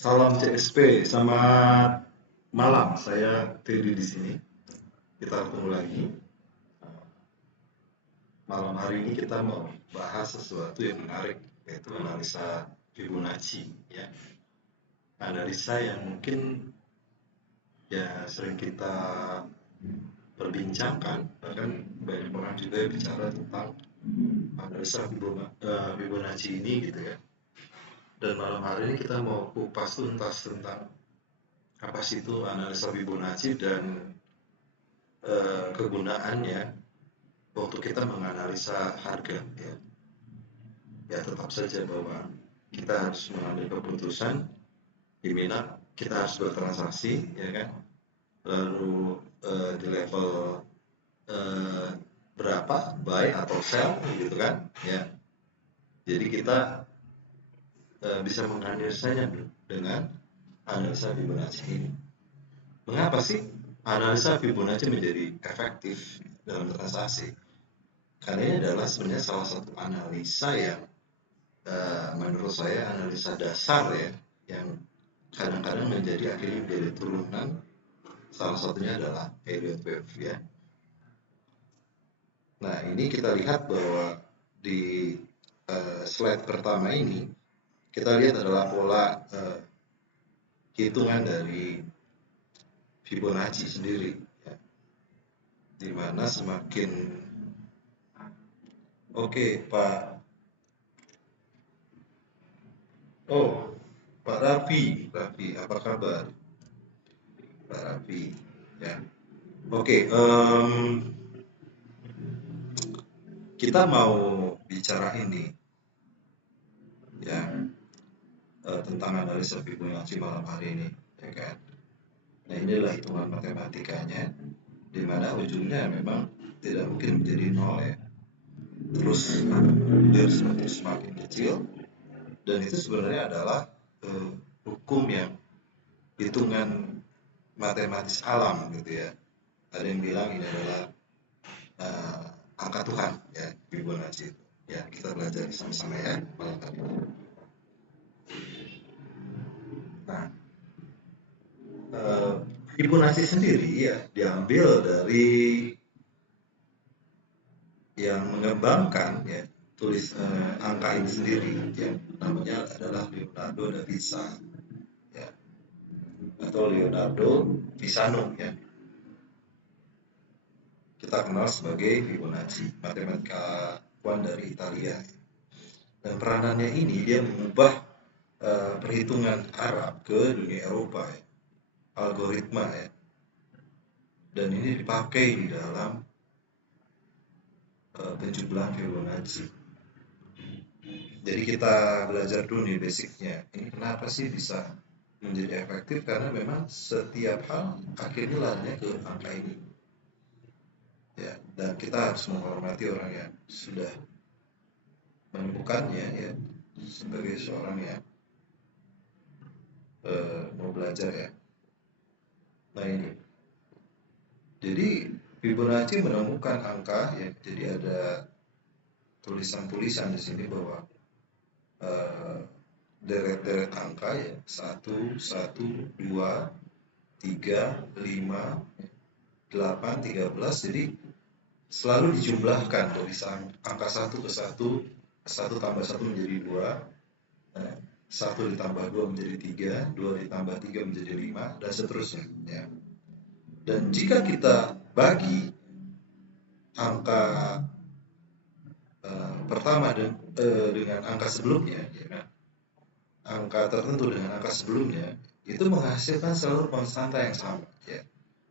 Salam CSP, selamat malam. Saya Teddy di sini. Kita ketemu lagi. Malam hari ini kita mau bahas sesuatu yang menarik, yaitu analisa Fibonacci. Ya, analisa yang mungkin ya sering kita perbincangkan, bahkan banyak orang juga bicara tentang analisa Fibonacci ini, gitu ya. Dan malam hari ini kita mau kupas tuntas tentang apa sih itu analisa Fibonacci dan kegunaannya waktu kita menganalisa harga, ya. Ya tetap saja bahwa kita harus mengambil keputusan di mana kita harus bertransaksi, ya kan, lalu di level eh, berapa buy atau sell, gitu kan, ya. Jadi kita bisa menganalisanya dengan analisa Fibonacci ini. Mengapa sih analisa Fibonacci menjadi efektif dalam transaksi? Karena ini adalah sebenarnya salah satu analisa yang menurut saya analisa dasar, ya, yang kadang-kadang akhirnya menjadi turunan. Salah satunya adalah Elliott Wave, ya. Nah, ini kita lihat bahwa di slide pertama ini kita lihat adalah pola hitungan dari Fibonacci sendiri, ya. Di mana semakin oke, Pak. Oh, Pak Raffi, apa kabar? Pak Raffi, ya. Oke, kita mau bicara ini, ya, tentang analisa Fibonacci malam hari ini, ya kan. Nah, inilah hitungan matematikanya, di mana ujungnya memang tidak mungkin menjadi nol, ya. Terus dia semakin kecil, dan itu sebenarnya adalah hukum yang hitungan matematis alam, gitu ya. Ada yang bilang ini adalah angka Tuhan, ya, Fibonacci itu. Ya, kita belajar sama-sama, ya, malam hari ini. Nah, Fibonacci sendiri, ya, diambil dari yang mengembangkan, ya, tulis angka ini sendiri, yang namanya adalah Leonardo da Vinci, ya, atau Leonardo Pisano, ya. Kita kenal sebagai Fibonacci, matematikawan dari Italia. Dan peranannya ini dia mengubah perhitungan Arab ke dunia Eropa, ya. Algoritma, ya. Dan ini dipakai di dalam penjumlahan Fibonacci. Jadi kita belajar dulu nih basicnya. Ini kenapa sih bisa menjadi efektif? Karena memang setiap hal akhirnya larinya ke angka ini, ya. Dan kita harus menghormati orang yang sudah menemukannya, ya, sebagai seorang yang mau belajar, ya. Nah, ini. Jadi Fibonacci menemukan angka, ya. Jadi ada tulisan-tulisan di sini bahwa deret-deret angka, ya, 1, 1, 2, 3, 5, 8, 13. Jadi selalu dijumlahkan dari angka 1 ke 1, 1 tambah 1 menjadi 2, 1 ditambah 2 menjadi 3, 2 ditambah 3 menjadi 5, dan seterusnya, ya. Dan jika kita bagi angka pertama dengan angka sebelumnya, ya kan, angka tertentu dengan angka sebelumnya, itu menghasilkan selalu konstanta yang sama, ya.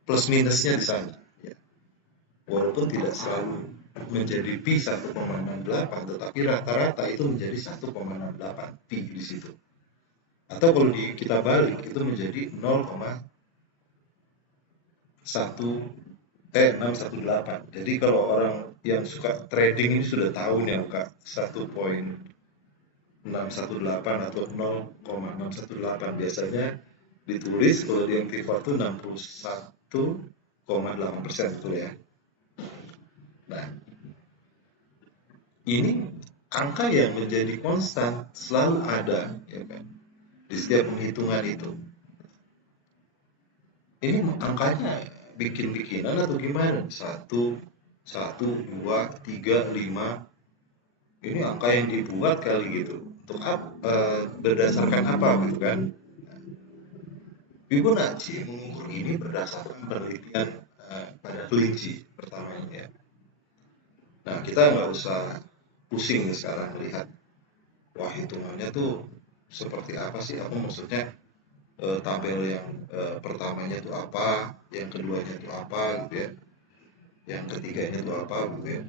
Plus minusnya di sana, ya. Walaupun tidak selalu menjadi pi 1,68, tetapi rata-rata itu menjadi 1,68 pi di situ. Atau kalau kita balik itu menjadi 0,618. Jadi kalau orang yang suka trading ini sudah tahu nih angka 1,618 atau 0,618. Biasanya ditulis kalau di yang privat itu 61,8%, betul, ya. Nah, ini angka yang menjadi konstan selalu ada, ya kan. di setiap penghitungan itu. Ini angkanya bikin-bikinan atau gimana? 1, 1, 2, 3, 5. Ini angka yang dibuat kali gitu. Untuk berdasarkan apa gitu kan? Fibonacci mengukur ini berdasarkan penelitian pada kelinci pertamanya. Nah, kita nggak usah pusing sekarang melihat, wah hitungannya tuh seperti apa sih? Apa maksudnya tabel yang pertamanya itu apa, yang keduanya itu apa gitu ya, yang ketiganya itu apa gitu ya,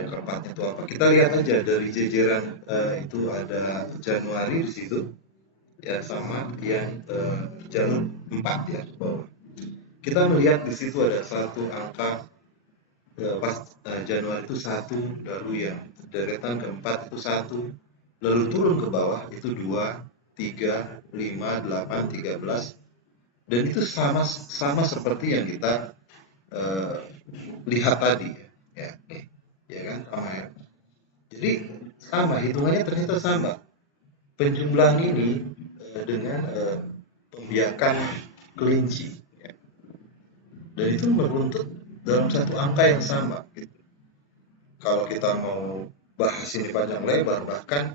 yang keempatnya itu apa. Kita lihat aja dari jajaran itu ada Januari di situ ya, sama yang jalur 4 ya ke bawah. Kita melihat di situ ada satu angka pas Januari itu 1, lalu yang deretan keempat itu 1, lalu turun ke bawah itu 2, 3, 5, 8, 13, dan itu sama seperti yang kita lihat tadi ya, nih, ya kan, sama ya. Jadi sama hitungannya ternyata sama. Penjumlahan ini dengan pembiakan kelinci ya. Dan itu meruntut dalam satu angka yang sama gitu. Kalau kita mau bahas ini panjang lebar, bahkan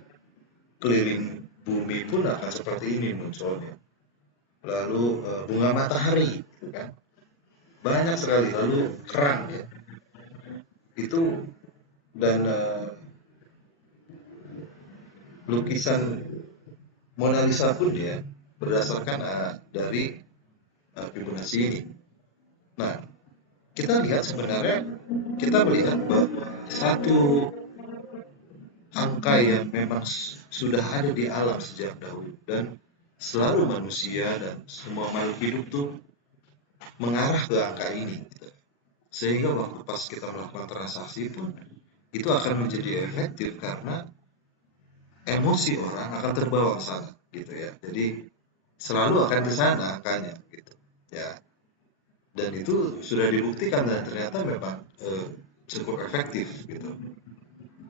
keliling bumi pun akan seperti ini munculnya. Lalu bunga matahari gitu kan, banyak sekali. Lalu kerang ya, itu, dan lukisan Mona Lisa pun ya berdasarkan dari Fibonacci ini. Nah, kita lihat sebenarnya, kita melihat bahwa satu angka yang memang sudah ada di alam sejak dahulu, dan selalu manusia dan semua makhluk hidup tuh mengarah ke angka ini gitu. Sehingga waktu pas kita melakukan transaksi pun itu akan menjadi efektif karena emosi orang akan terbawa ke sana gitu ya. Jadi selalu akan ke sana angkanya gitu ya. Dan itu sudah dibuktikan dan ternyata memang cukup efektif gitu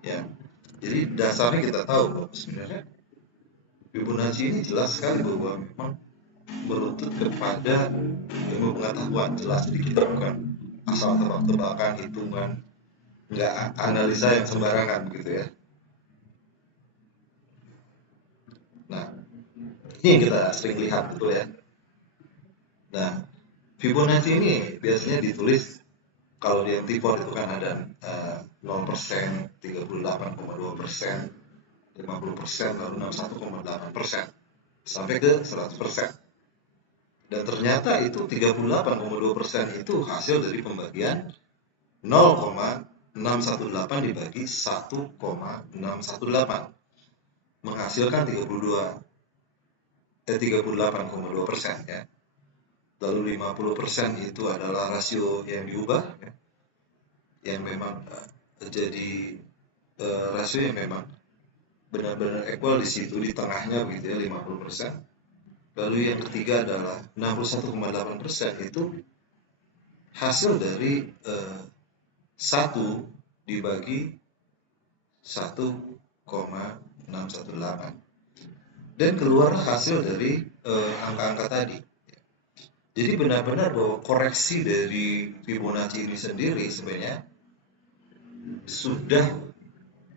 ya. Jadi dasarnya kita tahu bahwa sebenarnya Fibonacci ini jelas sekali bahwa memang meruntut kepada ilmu pengetahuan, jelas. Jadi kita bukan asal tebak-tebakan, hitungan, nggak analisa yang sembarangan gitu ya. Nah, ini yang kita sering lihat betul ya. Nah, Fibonacci ini biasanya ditulis kalau di MT4 itu kan ada 0%, 38,2%, 50%, lalu 61,8% sampai ke 100%. Dan ternyata itu 38,2% itu hasil dari pembagian 0,618 dibagi 1,618 menghasilkan 38,2% ya. Lalu 50% itu adalah rasio yang diubah ya, yang memang jadi rasio yang memang benar-benar equal di situ, di tengahnya begitu ya, 50%. Lalu yang ketiga adalah 61,8% itu hasil dari 1 dibagi 1,618, dan keluar hasil dari angka-angka tadi. Jadi benar-benar bahwa koreksi dari Fibonacci ini sendiri sebenarnya sudah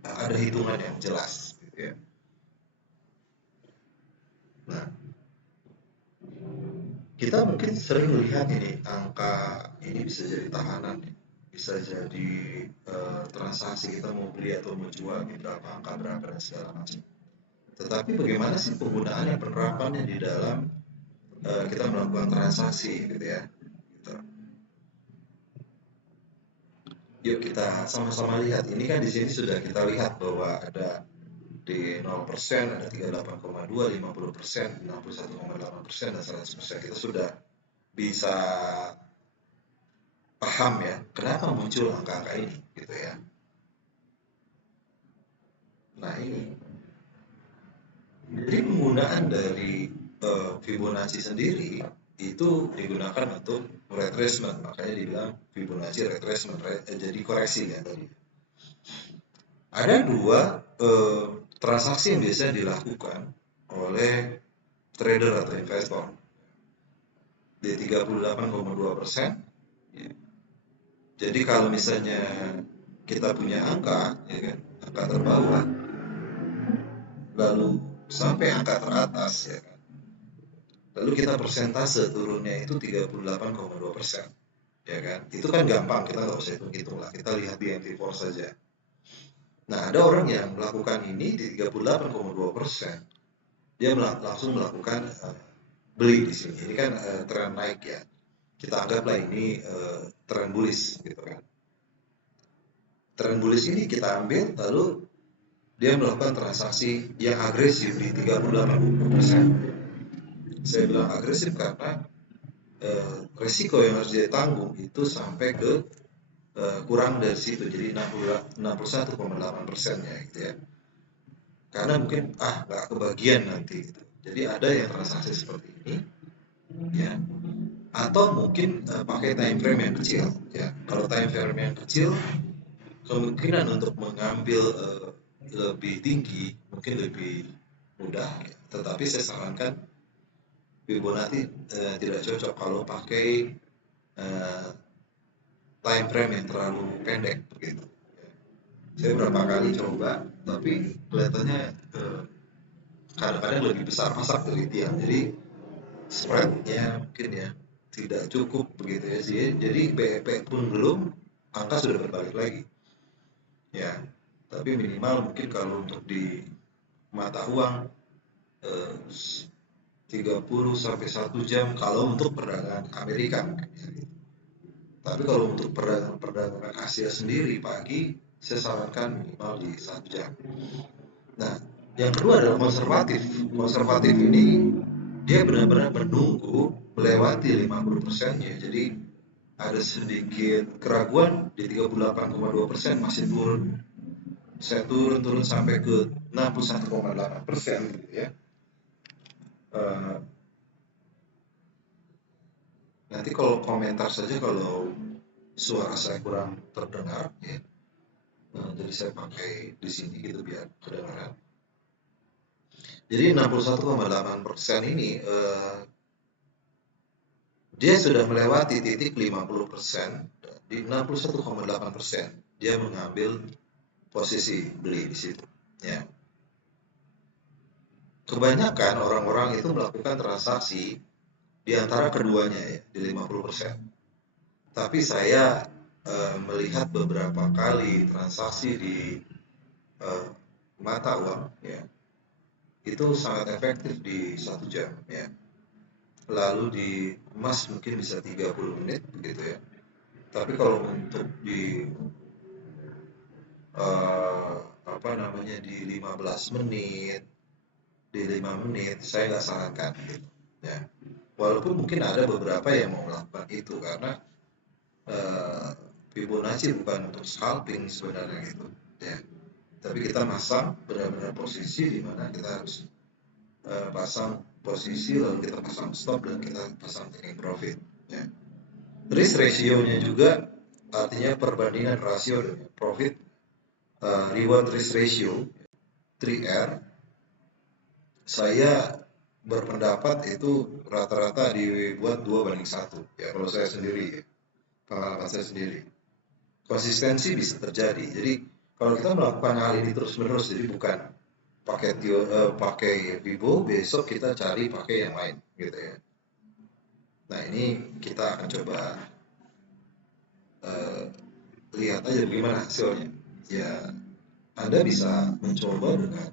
ada hitungan yang jelas gitu ya. Nah, kita mungkin sering melihat ini angka ini bisa jadi tahanan, bisa jadi transaksi kita mau beli atau mau jual gitu, angka berapa dan segala macam. Tetapi bagaimana sih penggunaan yang penerapannya di dalam kita melakukan transaksi gitu ya. Gitu. Yuk kita sama-sama lihat. Ini kan di sini sudah kita lihat bahwa ada di 0%, ada 38,2, 50%, 61,8%, dan 100%. Kita sudah bisa paham ya kenapa muncul angka-angka ini gitu ya. Nah ini, jadi penggunaan dari Fibonacci sendiri itu digunakan untuk retracement, makanya dibilang Fibonacci retracement, jadi koreksi ya tadi. Ada dua transaksi yang biasa dilakukan oleh trader atau investor di 38,2%. Ya. Jadi kalau misalnya kita punya angka, ya kan, angka terbawah, lalu sampai angka teratas, ya kan, lalu kita persentase turunnya itu 38,2%, ya kan, itu kan gampang, kita nggak usah hitung-hitung lah, kita lihat di MT4 saja. Nah, ada orang yang melakukan ini di 38,2%, dia langsung melakukan beli di sini. Ini kan tren naik ya. Kita anggaplah ini tren bullish gitu kan. Tren bullish ini kita ambil lalu dia melakukan transaksi yang agresif di 38%. Saya bilang agresif karena resiko yang harus dia tanggung itu sampai ke kurang dari situ, jadi 61,8% ya gitu ya. Karena mungkin nggak kebagian nanti gitu. Jadi ada yang transaksi seperti ini ya, atau mungkin pakai time frame yang kecil ya. Kalau time frame yang kecil kemungkinan untuk mengambil lebih tinggi mungkin lebih mudah ya. Tetapi saya sarankan Fibonacci tidak cocok kalau pakai time frame yang terlalu pendek begitu. Saya berapa kali coba tapi kelihatannya kadang-kadang lebih besar pasar dari tiang, jadi spreadnya mungkin ya tidak cukup begitu ya sih. Jadi BEP pun belum, angka sudah berbalik lagi ya. Tapi minimal mungkin kalau untuk di mata uang 30 sampai 1 jam kalau untuk perdagangan Amerika ya. Tapi kalau untuk perdagangan Asia sendiri pagi saya sarankan minimal di 1 jam. Nah, yang kedua adalah konservatif. Konservatif ini dia benar-benar menunggu melewati 50%-nya. Jadi ada sedikit keraguan di 38,2%, masih turun. Saya turun sampai ke 61,8% gitu ya. Nanti kalau komentar saja kalau suara saya kurang terdengar ya. Jadi saya pakai di sini gitu biar kedengaran. Jadi 61,8% ini dia sudah melewati titik 50%, di 61,8% dia mengambil posisi beli di situ ya. Kebanyakan orang-orang itu melakukan transaksi di antara keduanya ya, di 50%. Tapi saya melihat beberapa kali transaksi di mata uang ya, itu sangat efektif di 1 jam ya. Lalu di emas mungkin bisa 30 menit begitu ya. Tapi kalau untuk di di 15 menit, di 5 menit saya nggak sarankan gitu ya. Walaupun mungkin ada beberapa yang mau melakukan itu karena Fibonacci bukan untuk scalping sebenarnya gitu ya. Tapi kita masang benar-benar posisi di mana kita harus pasang posisi, lalu kita pasang stop dan kita pasang taking profit ya. Risk ratio-nya juga artinya perbandingan rasio dengan profit reward risk ratio 3R. Saya berpendapat itu rata-rata dibuat 2:1 ya kalau saya sendiri ya, pengalaman saya sendiri. Konsistensi bisa terjadi. Jadi kalau kita melakukan hal ini terus-menerus, jadi bukan pakai Vivo, besok kita cari pakai yang lain gitu ya. Nah ini kita akan coba lihat aja bagaimana hasilnya ya. Anda bisa mencoba dengan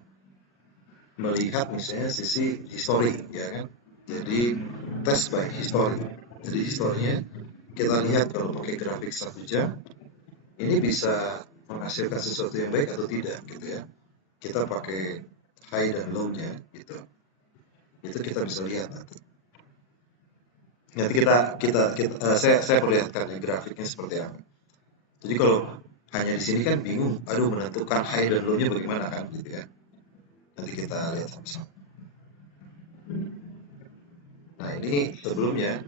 melihat misalnya sisi histori ya kan. Jadi test by history. Jadi historinya kita lihat kalau pakai grafik 1 jam ini bisa menghasilkan sesuatu yang baik atau tidak gitu ya. Kita pakai high dan low-nya gitu. Itu kita bisa lihat nanti. Nanti saya perlihatkan ya grafiknya seperti apa. Jadi kalau hanya di sini kan bingung, menentukan high dan low-nya bagaimana kan gitu ya. Nanti kita lihat sama-sama. Nah ini sebelumnya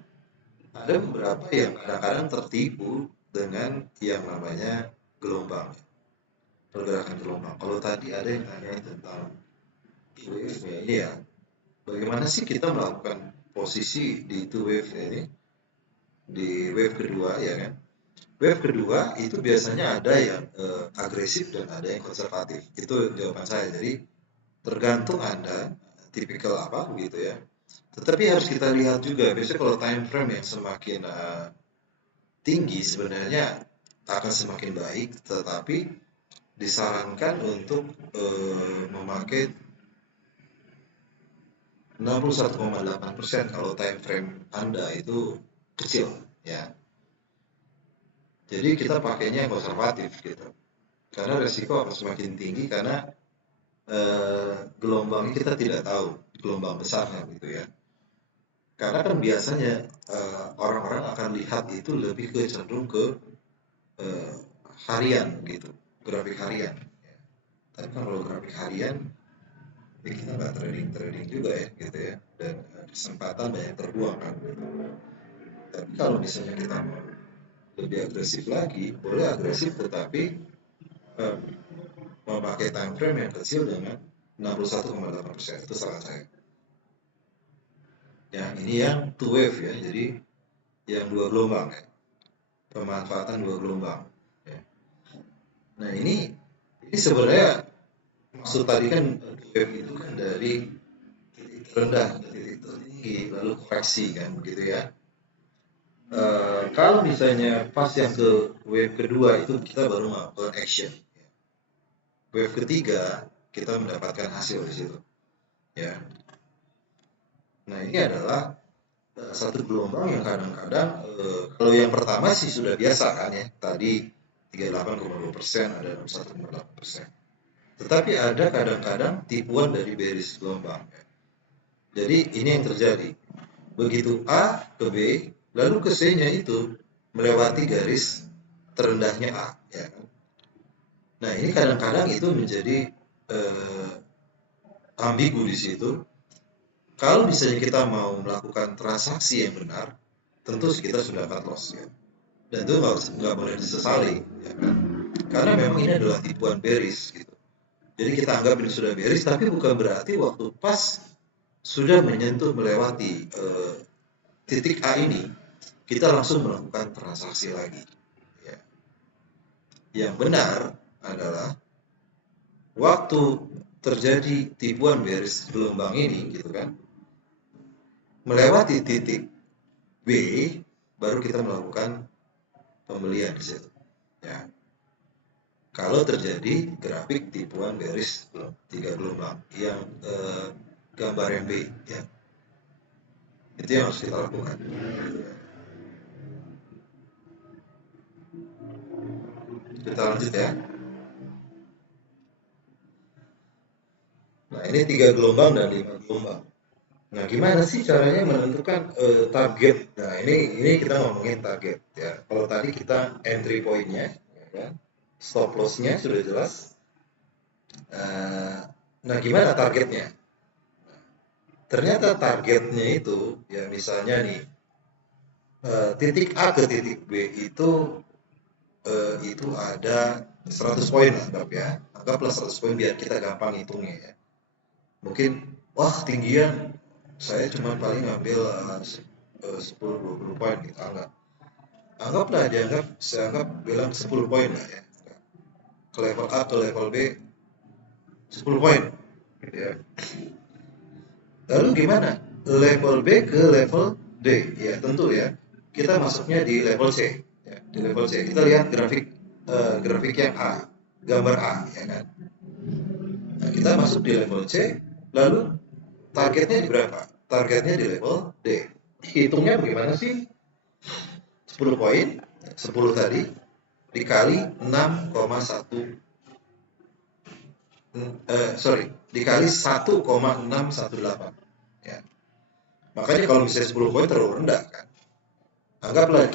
ada beberapa yang kadang-kadang tertipu dengan yang namanya gelombang, pergerakan gelombang. Kalau tadi ada yang tanya tentang wave ini ya, bagaimana sih kita melakukan posisi di itu wave ini, di wave kedua ya kan. Wave kedua itu biasanya ada yang agresif dan ada yang konservatif. Itu jawaban saya. Jadi tergantung Anda tipikal apa begitu ya. Tetapi harus kita lihat juga, biasanya kalau time frame yang semakin tinggi sebenarnya akan semakin baik, tetapi disarankan untuk memakai 61,8% kalau time frame Anda itu kecil ya. Jadi kita pakainya yang konservatif gitu. Karena resiko akan semakin tinggi karena gelombangnya kita tidak tahu gelombang besarnya gitu ya. Karena kan biasanya orang-orang akan lihat itu lebih ke cenderung ke harian gitu, grafik harian. Tapi kan kalau grafik harian ya kita nggak trading juga ya gitu ya, dan kesempatan banyak terbuang kan gitu. Tapi kalau misalnya kita mau lebih agresif lagi, boleh agresif tetapi eh, memakai time frame yang kecil dengan 61,8%, itu saran saya. Yang ini yang two wave ya, jadi yang dua gelombang ya, pemanfaatan dua gelombang. Ya. Nah ini sebenarnya maksud tadi kan wave itu kan dari titik rendah ke titik tertinggi lalu koreksi kan begitu ya. Kalau misalnya pas yang ke wave kedua itu kita baru melakukan action. Wave ketiga kita mendapatkan hasil di situ. Ya. Nah ini adalah satu gelombang yang kadang-kadang kalau yang pertama sih sudah biasa kan ya, tadi 38,2% ada 61,8%. Tetapi ada kadang-kadang tipuan dari bearish gelombang. Jadi ini yang terjadi. Begitu A ke B, lalu ke C-nya itu melewati garis terendahnya A. Ya. Nah ini kadang-kadang itu menjadi ambigu di situ. Kalau misalnya kita mau melakukan transaksi yang benar, tentu kita sudah cut loss ya. Dan itu nggak boleh disesali, ya kan? Karena memang ini adalah tipuan bearish gitu. Jadi kita anggap ini sudah bearish, tapi bukan berarti waktu pas sudah menyentuh melewati titik A ini, kita langsung melakukan transaksi lagi. Ya. Yang benar adalah waktu terjadi tipuan bearish gelombang ini, gitu kan, melewati titik B, baru kita melakukan pembelian di situ. Ya. Kalau terjadi grafik tipuan bearish 3 gelombang yang gambar yang B, ya. Itu yang harus kita lakukan. Kita lanjut ya. Nah ini 3 gelombang dan 5 gelombang. Nah gimana sih caranya menentukan target? Nah ini kita ngomongin target ya. Kalau tadi kita entry point-nya, ya kan? Stop loss-nya sudah jelas. Nah gimana targetnya? Ternyata targetnya itu ya misalnya nih titik A ke titik B itu ada 100 poin lah anggap ya. Anggaplah 100 poin biar kita gampang hitungnya ya. Mungkin wah tinggian saya cuma paling ngambil 10-20 poin gitu, anggaplah saya anggap bilang 10 poin lah ya, ke level A ke level B 10 poin gitu ya. Lalu gimana level B ke level D? Ya tentu ya kita masuknya di level C ya, di level C kita lihat grafik yang A, gambar A ya kan. Nah, kita masuk di level C, lalu targetnya di berapa? Targetnya di level D. Hitungnya bagaimana sih? 10 poin, 10 tadi dikali 6,1 dikali 1,618 ya. Makanya kalau misalnya 10 poin terlalu rendah kan.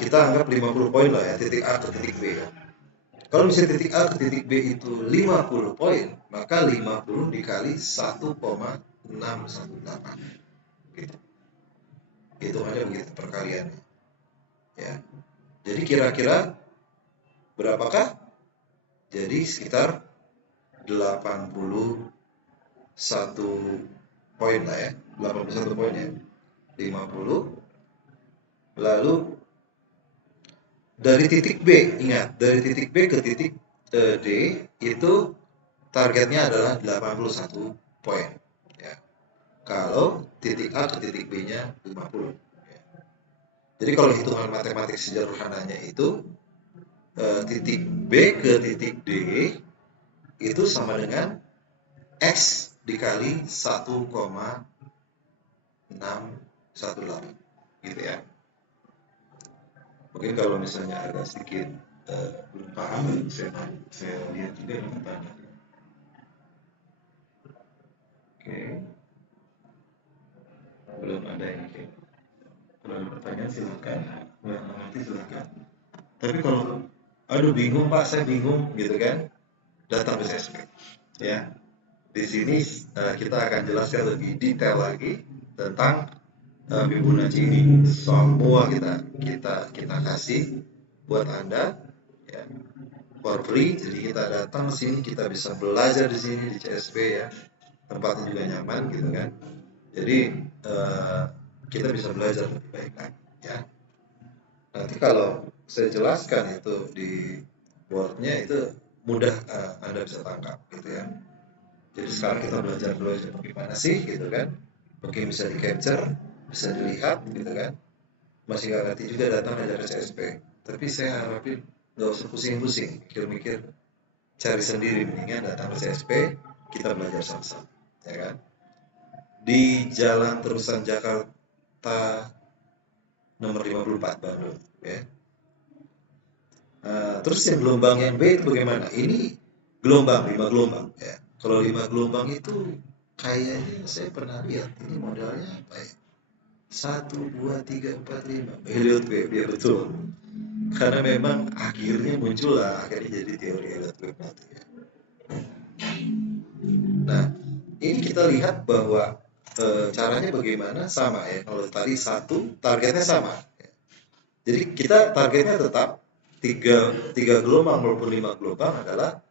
Kita anggap 50 poin lah ya, titik A ke titik B ya. Kalau misalnya titik A ke titik B itu 50 poin, maka 50 dikali 1,618 gitu. Hitungannya begitu perkaliannya. Ya. Jadi kira-kira berapakah? Jadi sekitar 81 poin lah ya. 81 poin ya, 50. Lalu dari titik B, ingat, dari titik B ke titik D itu targetnya adalah 81 poin ya. Kalau titik A ke titik B-nya 50 ya. Jadi kalau hitungan matematik sederhananya itu titik B ke titik D itu sama dengan X dikali 1,618 gitu ya. Mungkin kalau misalnya agak sedikit belum paham, saya lihat juga dengan tanya. Oke, belum ada ini. Kalau ada pertanyaan silakan, nggak mengerti silakan. Tapi kalau aduh bingung Pak, saya bingung gitu kan, datang ke SSP ya. Di sini kita akan jelaskan lebih detail lagi tentang Fibonacci ini. Semua kita kasih buat Anda ya, for free. Jadi kita datang sini, kita bisa belajar di sini di CSP ya. Tempatnya juga nyaman gitu kan. Jadi kita bisa belajar lebih baik lagi ya. Nanti kalau saya jelaskan itu di boardnya itu mudah Anda bisa tangkap gitu ya. Jadi sekarang kita belajar dulu aja bagaimana sih gitu kan. Mungkin bisa di capture, bisa dilihat gitu kan. Masih nggak ngerti juga datang aja ke CSP. Tapi saya harapin nggak usah pusing-pusing, mikir-mikir, cari sendiri, mendingan datang ke CSP, kita belajar sama-sama, ya kan? Di Jalan Terusan Jakarta nomor 54 Bandung, ya. Terus yang gelombang yang B itu bagaimana? Ini gelombang, 5 gelombang, ya. Kalau 5 gelombang itu kayaknya saya pernah lihat, ini modalnya apa ya? 1, 2, 3, 4, 5. Elliott Wave, ya betul. Karena memang akhirnya muncul lah, akhirnya jadi teori Elliott Wave nanti ya. Nah, ini kita lihat bahwa caranya bagaimana sama ya. Kalau tadi 1 targetnya sama. Jadi kita targetnya tetap 3 gelombang maupun 5 gelombang adalah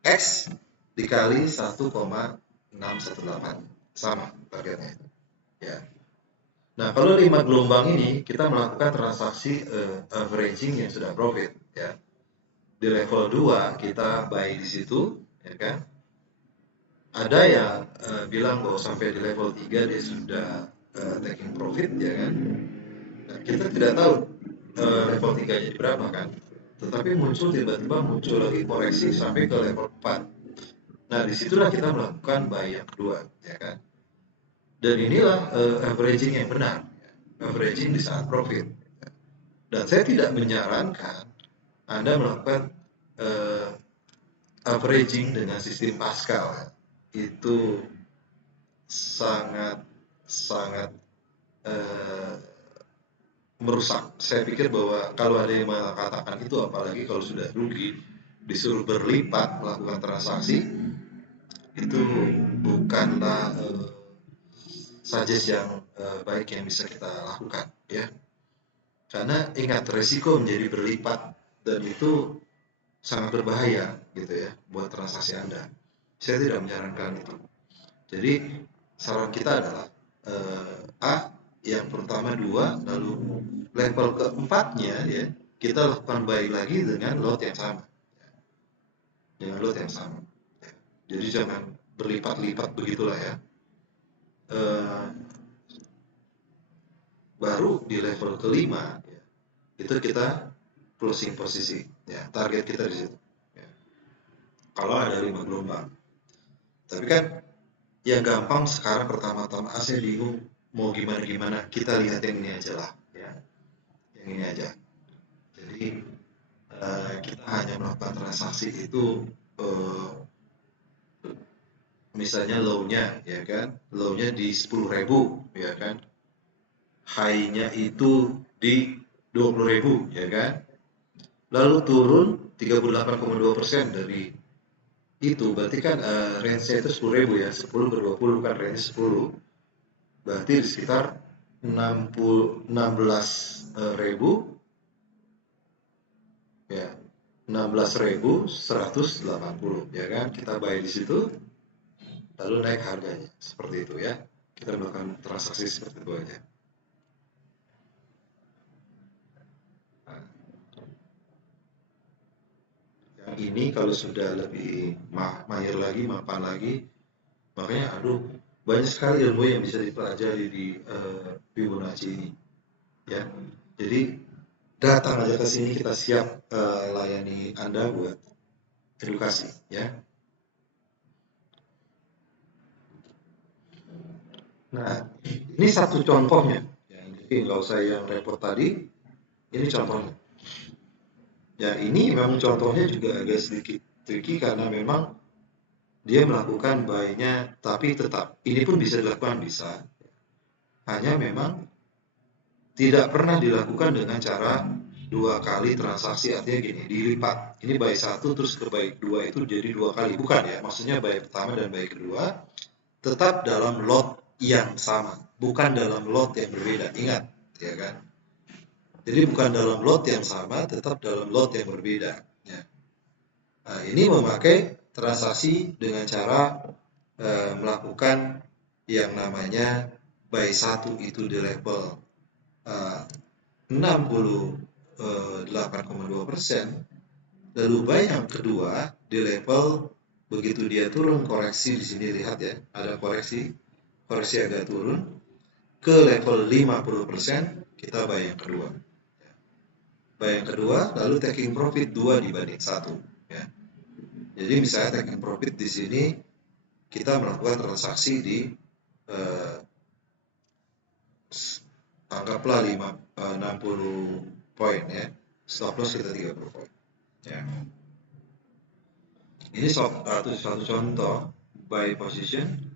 X dikali 1,618 sama targetnya. Ya. Nah, kalau 5 gelombang ini kita melakukan transaksi averaging yang sudah profit ya. Di level 2 kita buy di situ ya kan. Ada yang bilang bahwa sampai di level 3 dia sudah taking profit ya kan. Nah, kita tidak tahu level 3 nya berapa kan. Tetapi tiba-tiba muncul lagi koreksi sampai ke level 4. Nah, disitulah kita melakukan buy yang kedua ya kan. Dan inilah averaging yang benar, averaging di saat profit. Dan saya tidak menyarankan Anda melakukan averaging dengan sistem Pascal. Itu sangat merusak. Saya pikir bahwa kalau ada yang mengatakan itu, apalagi kalau sudah rugi, disuruh berlipat melakukan transaksi, itu bukanlah suggest yang baik yang bisa kita lakukan ya. Karena ingat, resiko menjadi berlipat dan itu sangat berbahaya gitu ya buat transaksi Anda. Saya tidak menyarankan itu. Jadi saran kita adalah A yang pertama 2, lalu level keempatnya ya kita lakukan buy lagi dengan lot yang sama. Dengan lot yang sama. Jadi jangan berlipat-lipat begitulah ya. Baru di level kelima ya, itu kita closing posisi ya, target kita di situ ya. Kalau ada 5 gelombang. Tapi kan yang gampang sekarang pertama-tama saya bingung mau gimana, kita lihat yang ini aja lah ya, yang ini aja. Jadi kita hanya melakukan transaksi itu misalnya low-nya ya kan, low-nya di 10.000 ya kan, high-nya itu di 20.000 ya kan, lalu turun 38,2% dari itu, berarti kan range-nya itu 10.000 ya, 10 ke 20 kan range 10, berarti di sekitar 16.000 ya, 16.180 ya kan, kita buy di situ lalu naik harganya seperti itu ya. kita melakukan transaksi seperti itu aja. Nah, yang ini kalau sudah lebih mahir lagi, mapan lagi, makanya banyak sekali ilmu yang bisa dipelajari di Fibonacci ini, ya. Jadi datang aja ke sini, kita siap layani Anda buat edukasi, ya. Nah, ini satu contohnya. Ya, jadi nggak usah yang repot tadi. Ini contohnya. Ya, ini memang contohnya juga agak sedikit tricky karena memang dia melakukan buy-nya, tapi tetap ini pun bisa dilakukan, bisa. Hanya memang tidak pernah dilakukan dengan cara 2 kali transaksi, artinya gini, dilipat. Ini buy 1 terus ke buy 2 itu jadi 2 kali. Bukan ya, maksudnya buy pertama dan buy kedua tetap dalam lot yang sama, bukan dalam lot yang berbeda. Ingat, ya kan? Jadi bukan dalam lot yang sama, tetap dalam lot yang berbeda. Ya. Nah, ini memakai transaksi dengan cara melakukan yang namanya buy 1 itu di level 68,2%, lalu buy yang kedua di level begitu dia turun koreksi di sini, lihat ya, ada koreksi agak turun ke level 50%, kita buy yang kedua. Buy yang kedua, lalu taking profit 2 dibanding 1, ya. Jadi misalnya taking profit di sini kita melakukan transaksi di anggaplah 60 poin, ya. Stop loss kita 30 poin, ya. Ini satu contoh buy position.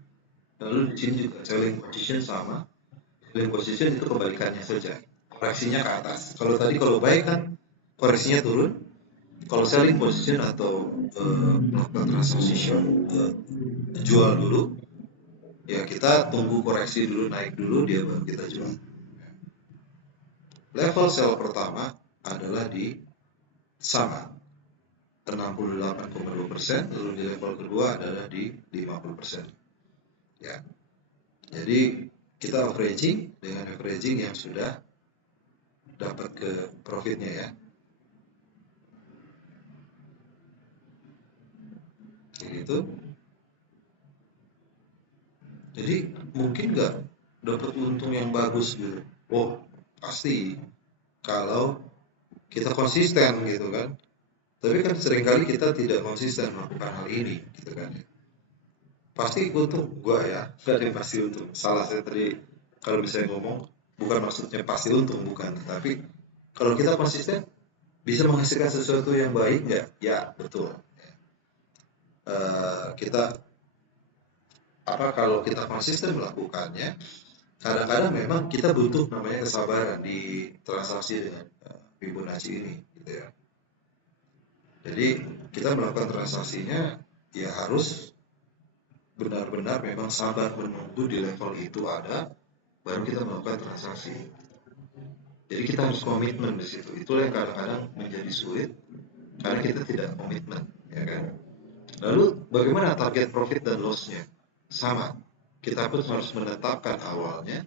Lalu di sini juga selling position sama. Selling position itu kebalikannya saja, koreksinya ke atas. Kalau tadi kalau buy kan koreksinya turun. Kalau selling position atau melakukan transaksi short, jual dulu, ya kita tunggu koreksi dulu, naik dulu, dia baru kita jual. Level sell pertama adalah di sama 68,2%, lalu di level kedua adalah di 50%. Ya. Jadi kita averaging dengan averaging yang sudah dapat ke profitnya, ya. Gitu. Jadi mungkin nggak dapat untung yang bagus gitu. Oh, pasti kalau kita konsisten gitu kan. Tapi kan seringkali kita tidak konsisten melakukan hal ini gitu kan. Pasti untung gua ya, gak ada yang pasti untung. Salah saya tadi kalau misalnya ngomong, bukan maksudnya pasti untung, bukan. Tapi kalau kita konsisten bisa menghasilkan sesuatu yang baik nggak? Ya, betul. Kita kalau kita konsisten melakukannya, kadang-kadang memang kita butuh namanya kesabaran di transaksi dengan Fibonacci ini, gitu ya. Jadi kita melakukan transaksinya ya harus benar-benar memang sabar menunggu di level itu ada, baru kita melakukan transaksi. Jadi kita harus komitmen di situ. Itulah yang kadang-kadang menjadi sulit karena kita tidak komitmen, ya kan. Lalu bagaimana target profit dan loss-nya? Sama. Kita pun harus menetapkan awalnya,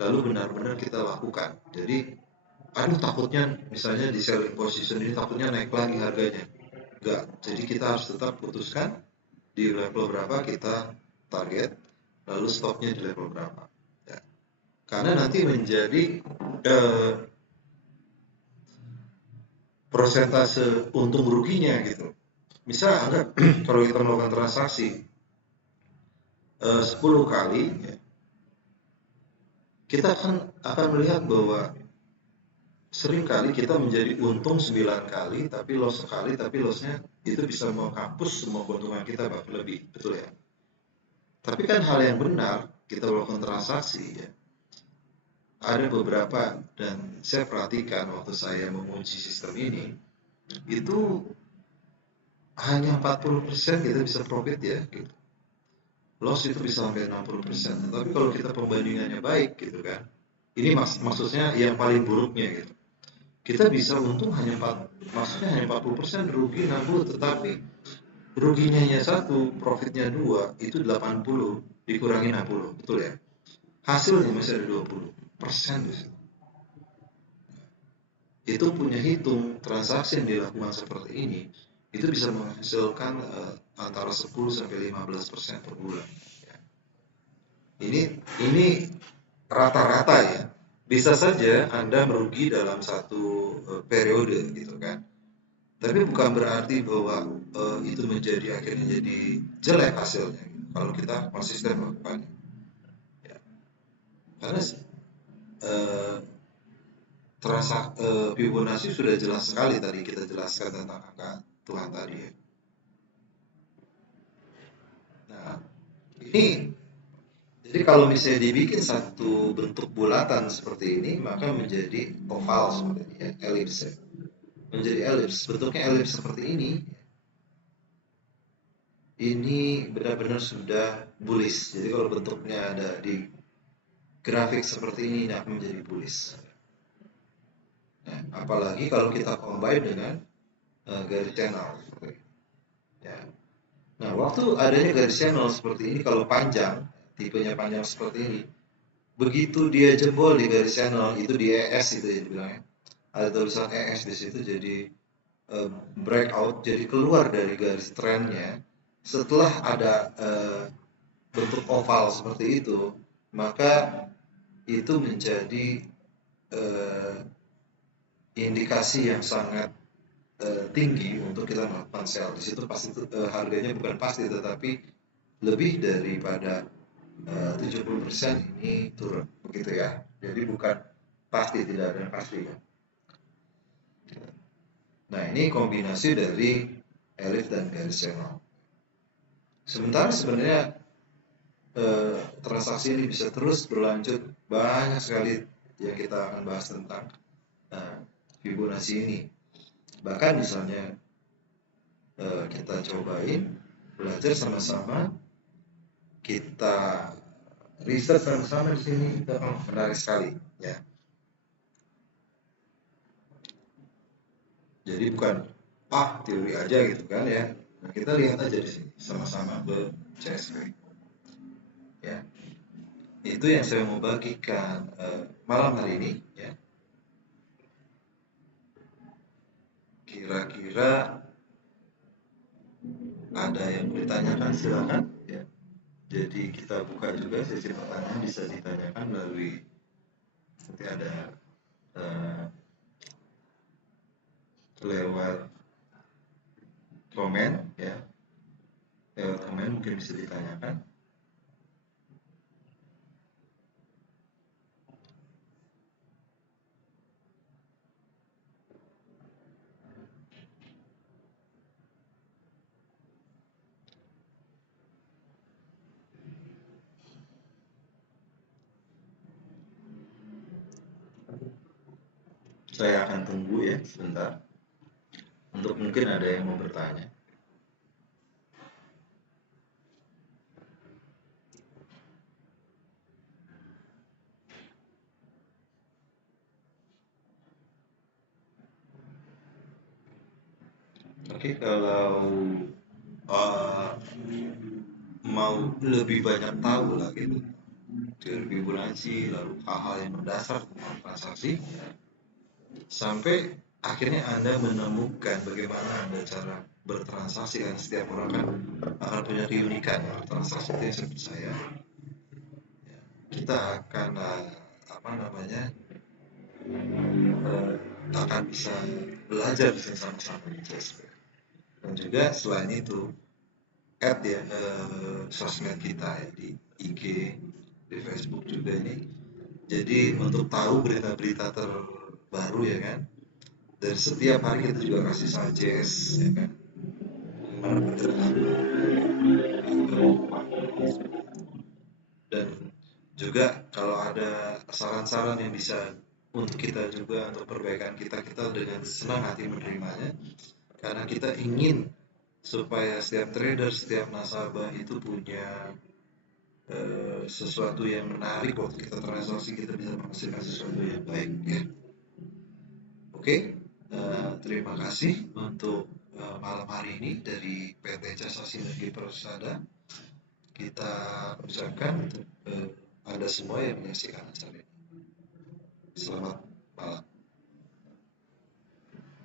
lalu benar-benar kita lakukan. Jadi takutnya misalnya di selling position ini takutnya naik lagi harganya. Enggak. Jadi kita harus tetap putuskan di level berapa kita target, lalu stopnya di level berapa. Ya. Karena nanti menjadi persentase untung ruginya gitu. Misal anggap kalau kita melakukan transaksi 10 kali, ya, kita akan melihat bahwa sering kali kita menjadi untung 9 kali, tapi loss sekali, tapi lossnya itu bisa menghapus semua keuntungan kita bahkan lebih, betul ya? Tapi kan hal yang benar, kita melakukan transaksi, ya, ada beberapa, dan saya perhatikan waktu saya menguji sistem ini, itu hanya 40% kita bisa profit, ya, gitu. Loss itu bisa sampai 60%. Tapi kalau kita perbandingannya baik gitu kan, ini maksudnya yang paling buruknya gitu, kita bisa untung hanya 40%, rugi 60, tetapi ruginya hanya 1, profitnya 2, itu 80 dikurangi 60, betul ya. hasilnya masih ada 20% di situ. Itu punya hitung transaksi yang dilakukan seperti ini, itu bisa menghasilkan antara 10 sampai 15% per bulan. Ini rata-rata ya. Bisa saja Anda merugi dalam satu periode gitu kan. Tapi bukan berarti bahwa itu akhirnya jadi jelek hasilnya gitu, kalau kita konsisten melakukannya. Ya. Karena Fibonacci sudah jelas sekali tadi kita jelaskan tentang angka Tuhan tadi ya. Nah, ini jadi kalau misalnya dibikin satu bentuk bulatan seperti ini, maka menjadi oval seperti ini ya, elips ya. Menjadi elips, bentuknya elips seperti ini benar-benar sudah bullish. Jadi kalau bentuknya ada di grafik seperti ini akan menjadi bullish. Nah, apalagi kalau kita combine dengan garis channel. Ya. Nah, waktu adanya garis channel seperti ini, kalau panjang, tipenya panjang seperti ini, begitu dia jebol di garis channel, itu di ES itu ya dibilangnya, ada tulisan ES di situ, jadi breakout, jadi keluar dari garis trennya. Setelah ada bentuk oval seperti itu, maka itu menjadi indikasi yang sangat tinggi untuk kita melakukan sell. Di situ pasti harganya bukan pasti, tetapi lebih daripada 70% ini turun, begitu ya. Jadi bukan pasti, tidak ada yang pasti ya. Nah, ini kombinasi dari elif dan garis channel. Sementara sebenarnya transaksi ini bisa terus berlanjut, banyak sekali yang kita akan bahas tentang Fibonacci ini. Bahkan misalnya kita cobain belajar sama-sama, kita riset sama-sama di sini, menarik sekali ya. Jadi bukan teori aja gitu kan ya. Nah, kita lihat aja di sini sama-sama ke CSP. Ya. Itu yang saya mau bagikan malam hari ini ya. Kira-kira ada yang mau ditanyakan, silakan ya. Jadi kita buka juga sesi pertanyaan, bisa ditanyakan melalui nanti ada lewat komen ya. Lewat komen mungkin bisa ditanyakan. Saya akan tunggu ya sebentar untuk mungkin ada yang mau bertanya. Oke, kalau mau lebih banyak tahu lah gitu dari Fibonacci, lalu hal-hal yang mendasar tentang transaksi, sampai akhirnya Anda menemukan bagaimana Anda cara bertransaksi, karena setiap orang kan akan punya keunikan transaksi itu yang seperti saya. Kita akan akan bisa belajar bersama-sama di CSP. Dan juga selain itu add ya sosmed kita ya, di IG, di Facebook juga ini. Jadi untuk tahu berita-berita terbaru ya kan. Dan setiap hari kita juga kasih suggest ya kan. Dan juga kalau ada saran-saran yang bisa untuk kita juga, untuk perbaikan kita dengan senang hati menerimanya, karena kita ingin supaya setiap trader, setiap nasabah itu punya sesuatu yang menarik waktu kita transaksi, kita bisa menghasilkan sesuatu yang baik ya. Oke, terima kasih untuk malam hari ini dari PT Jasa Sinergi Persada. Kita ucapkan ada semua yang menyaksikan acara ini. Selamat malam.